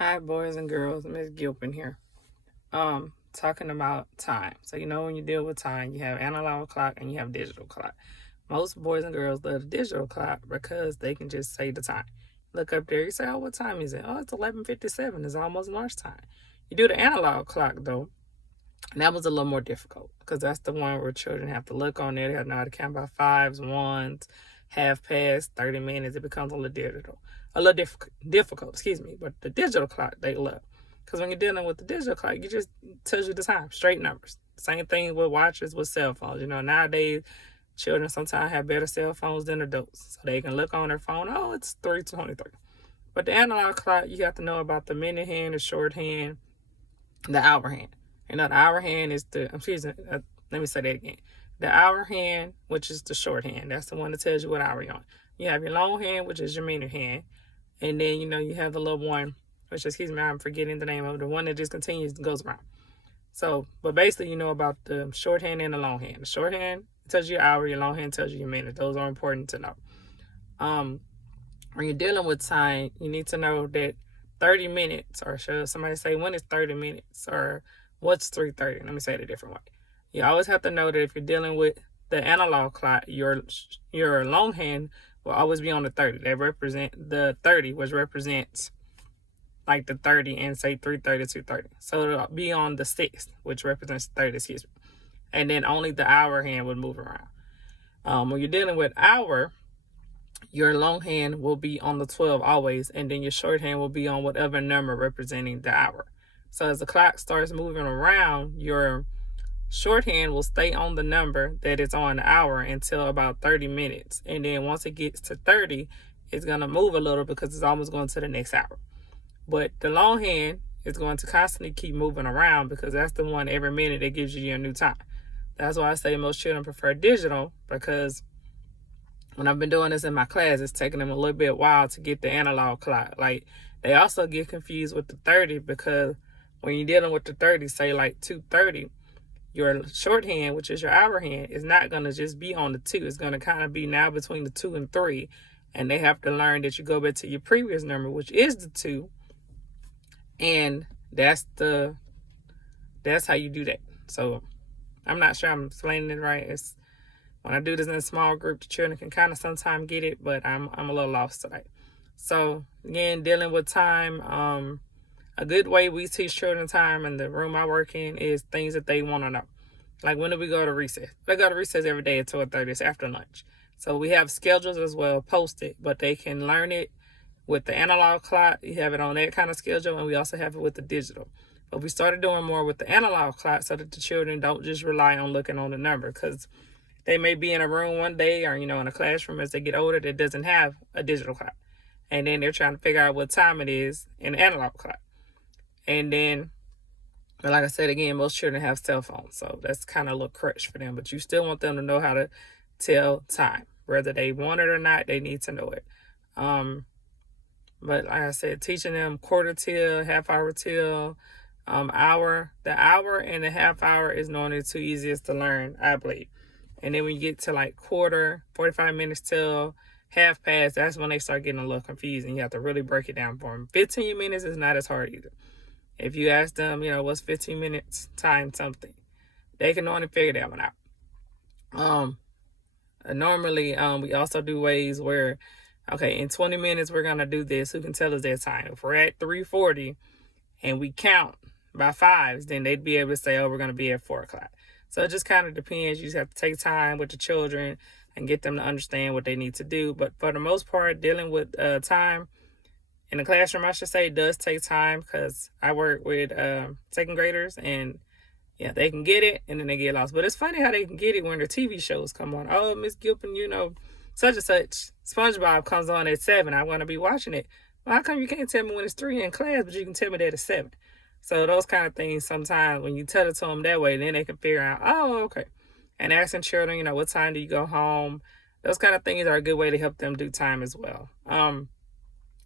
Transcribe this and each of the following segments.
Hi, boys and girls. Miss Gilpin here. Talking about time. So when you deal with time, you have analog clock and you have digital clock. Most boys and girls love the digital clock because they can just say the time. Look up there, you say, "Oh, what time is it?" "Oh, it's 11:57. It's almost lunchtime." You do the analog clock though, and that was a little more difficult because that's the one where children have to look on there. They have to know how to count by fives, ones, half past, 30 minutes. It becomes a little difficult, excuse me. But the digital clock, they love. Because when you're dealing with the digital clock, you just tells you the time, straight numbers. Same thing with watches, with cell phones. Nowadays, children sometimes have better cell phones than adults. So they can look on their phone, "Oh, it's 3:23. But the analog clock, you have to know about the minute hand, the shorthand, the hour hand. The hour hand is let me say that again. The hour hand, which is the shorthand, that's the one that tells you what hour you're on. You have your long hand, which is your minute hand. And then, you have the little one, which, excuse me, I'm forgetting the name of it, the one that just continues and goes around. So, but basically, you know about the shorthand and the long hand. The shorthand tells you your hour, your long hand tells you your minute. Those are important to know. When you're dealing with time, you need to know that 30 minutes, or should somebody say, when is 30 minutes, or what's 3:30? Let me say it a different way. You always have to know that if you're dealing with the analog clock, your long hand will always be on the 30. That represent the 30, which represents like the 30 and say 3:30 to 2:30. So it'll be on the 6th, which represents 30, excuse me. And then only the hour hand would move around. When you're dealing with hour, your long hand will be on the 12 always, and then your short hand will be on whatever number representing the hour. So as the clock starts moving around, your shorthand will stay on the number that it's on the hour until about 30 minutes. And then once it gets to 30, it's going to move a little because it's almost going to the next hour. But the long hand is going to constantly keep moving around because that's the one every minute that gives you your new time. That's why I say most children prefer digital, because when I've been doing this in my class, it's taking them a little bit while to get the analog clock. Like, they also get confused with the 30 because when you're dealing with the 30, say like 2:30, your shorthand, which is your hour hand, is not going to just be on the 2. It's going to kind of be now between the 2 and 3. And they have to learn that you go back to your previous number, which is the 2. And that's how you do that. So I'm not sure I'm explaining it right. When I do this in a small group, the children can kind of sometimes get it, but I'm a little lost today. So again, dealing with time, a good way we teach children time in the room I work in is things that they want to know. Like, when do we go to recess? They go to recess every day at 12:30. It's after lunch. So we have schedules as well posted, but they can learn it with the analog clock. You have it on that kind of schedule, and we also have it with the digital. But we started doing more with the analog clock so that the children don't just rely on looking on the number, because they may be in a room one day or, in a classroom as they get older that doesn't have a digital clock. And then they're trying to figure out what time it is in the analog clock. And then, but like I said, again, most children have cell phones. So that's kind of a little crutch for them. But you still want them to know how to tell time. Whether they want it or not, they need to know it. But like I said, teaching them quarter till, half hour till, hour. The hour and the half hour is normally the two easiest to learn, I believe. And then when you get to like quarter, 45 minutes till, half past, that's when they start getting a little confused, and you have to really break it down for them. 15 minutes is not as hard either. If you ask them, what's 15 minutes times something, they can normally figure that one out. Normally, we also do ways where, okay, in 20 minutes, we're going to do this. Who can tell us their time? If we're at 3:40 and we count by fives, then they'd be able to say, oh, we're going to be at 4 o'clock. So it just kind of depends. You just have to take time with the children and get them to understand what they need to do. But for the most part, dealing with time in the classroom, I should say, does take time, because I work with second graders, and yeah, they can get it and then they get lost. But it's funny how they can get it when their TV shows come on. Oh, Miss Gilpin, such and such SpongeBob comes on at 7. I want to be watching it. Well, how come you can't tell me when it's 3 in class, but you can tell me that it's 7? So those kind of things, sometimes when you tell it to them that way, then they can figure out, oh, okay. And asking children, what time do you go home? Those kind of things are a good way to help them do time as well.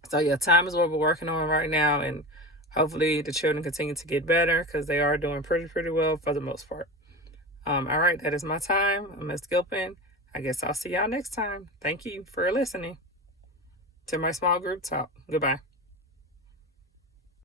So yeah, time is what we're working on right now, and hopefully the children continue to get better, because they are doing pretty well for the most part. All right, that is my time. I'm Ms. Gilpin. I guess I'll see y'all next time. Thank you for listening to my small group talk. Goodbye.